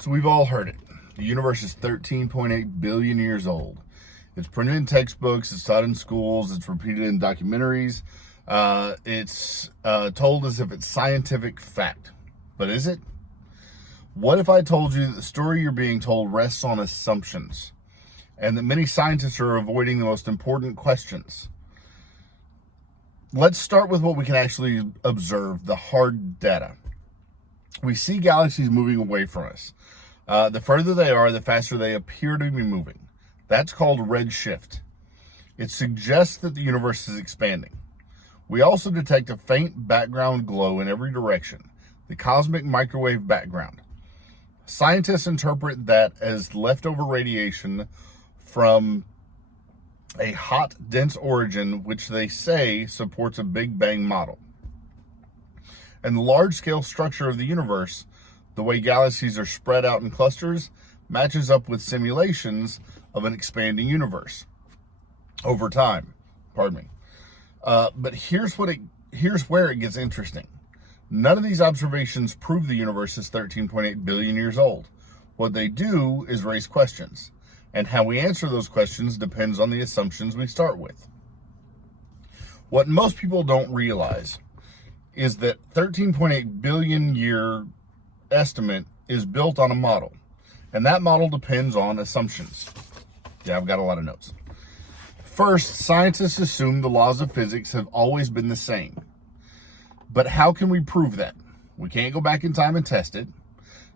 So we've all heard it. The universe is 13.8 billion years old. It's printed in textbooks, it's taught in schools, it's repeated in documentaries. It's told as if it's scientific fact. But is it? What if I told you that the story you're being told rests on assumptions, and that many scientists are avoiding the most important questions? Let's start with what we can actually observe, the hard data. We see galaxies moving away from us. The further they are, the faster they appear to be moving. That's called redshift. It suggests that the universe is expanding. We also detect a faint background glow in every direction, the cosmic microwave background. Scientists interpret that as leftover radiation from a hot, dense origin, which they say supports a Big Bang model. And the large-scale structure of the universe, the way galaxies are spread out in clusters, matches up with simulations of an expanding universe over time. Pardon me. But here's where it gets interesting. None of these observations prove the universe is 13.8 billion years old. What they do is raise questions, and how we answer those questions depends on the assumptions we start with. What most people don't realize is that 13.8 billion year estimate is built on a model, and that model depends on assumptions. Yeah, I've got a lot of notes. First, scientists assume the laws of physics have always been the same. But how can we prove that? We can't go back in time and test it.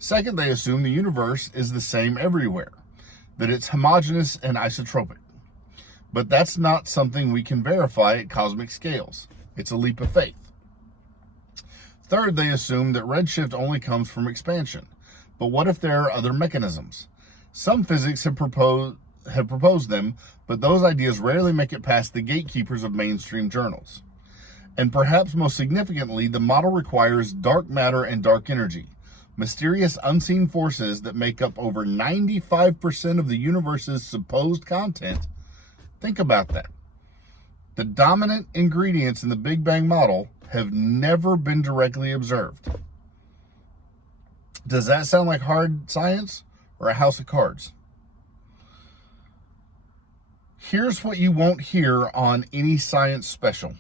Second, they assume the universe is the same everywhere, that it's homogeneous and isotropic. But that's not something we can verify at cosmic scales. It's a leap of faith. Third, they assume that redshift only comes from expansion. But what if there are other mechanisms? Some physics have proposed them, but those ideas rarely make it past the gatekeepers of mainstream journals. And perhaps most significantly, the model requires dark matter and dark energy, mysterious unseen forces that make up over 95% of the universe's supposed content. Think about that. The dominant ingredients in the Big Bang model have never been directly observed. Does that sound like hard science or a house of cards? Here's what you won't hear on any science special.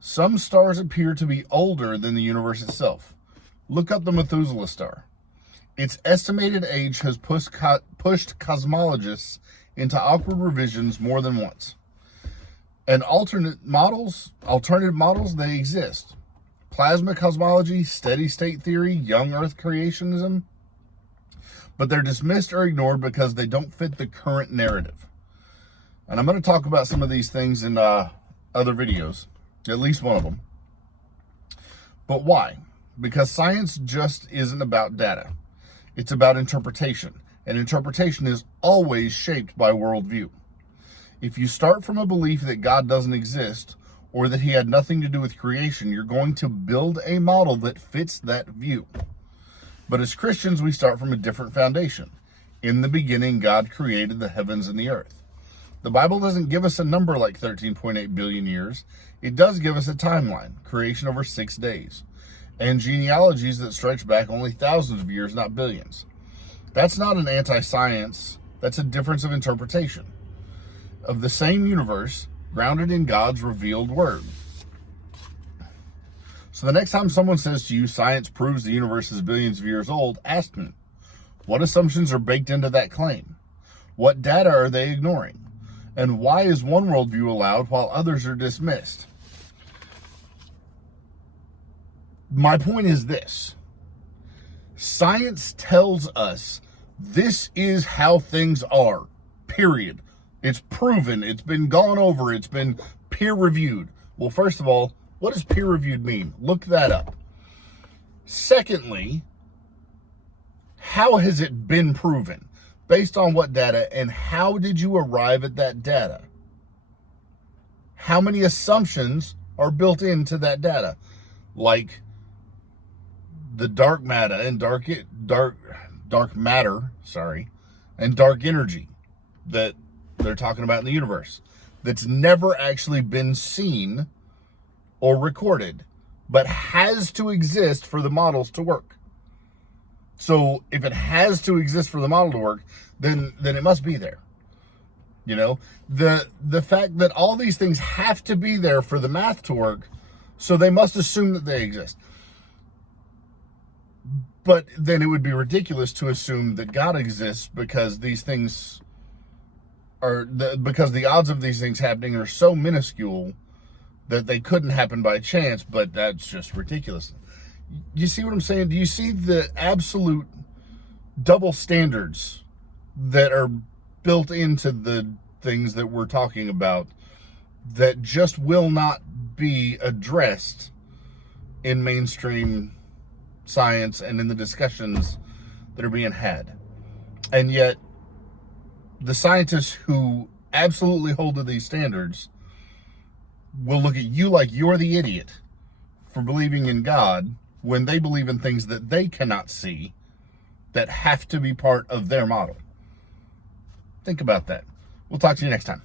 Some stars appear to be older than the universe itself. Look up the Methuselah star. Its estimated age has pushed cosmologists into awkward revisions more than once. And alternative models, they exist. Plasma cosmology, steady state theory, young Earth creationism. But they're dismissed or ignored because they don't fit the current narrative. And I'm going to talk about some of these things in other videos. At least one of them. But why? Because science just isn't about data. It's about interpretation. And interpretation is always shaped by worldview. If you start from a belief that God doesn't exist, or that he had nothing to do with creation, you're going to build a model that fits that view. But as Christians, we start from a different foundation. In the beginning, God created the heavens and the earth. The Bible doesn't give us a number like 13.8 billion years. It does give us a timeline, creation over 6 days, and genealogies that stretch back only thousands of years, not billions. That's not an anti-science. That's a difference of interpretation of the same universe grounded in God's revealed word. So the next time someone says to you, science proves the universe is billions of years old, ask them, what assumptions are baked into that claim? What data are they ignoring? And why is one worldview allowed while others are dismissed? My point is this. Science tells us this is how things are, period. It's proven, it's been gone over, it's been peer-reviewed. Well, first of all, what does peer-reviewed mean? Look that up. Secondly, how has it been proven? Based on what data, and how did you arrive at that data? How many assumptions are built into that data? Like the dark matter and dark energy that they're talking about in the universe that's never actually been seen or recorded, but has to exist for the models to work. So if it has to exist for the model to work, then it must be there. You know, the fact that all these things have to be there for the math to work, so they must assume that they exist. But then it would be ridiculous to assume that God exists because these things because the odds of these things happening are so minuscule that they couldn't happen by chance, but that's just ridiculous. You see what I'm saying? Do you see the absolute double standards that are built into the things that we're talking about that just will not be addressed in mainstream science and in the discussions that are being had? And yet, the scientists who absolutely hold to these standards will look at you like you're the idiot for believing in God when they believe in things that they cannot see that have to be part of their model. Think about that. We'll talk to you next time.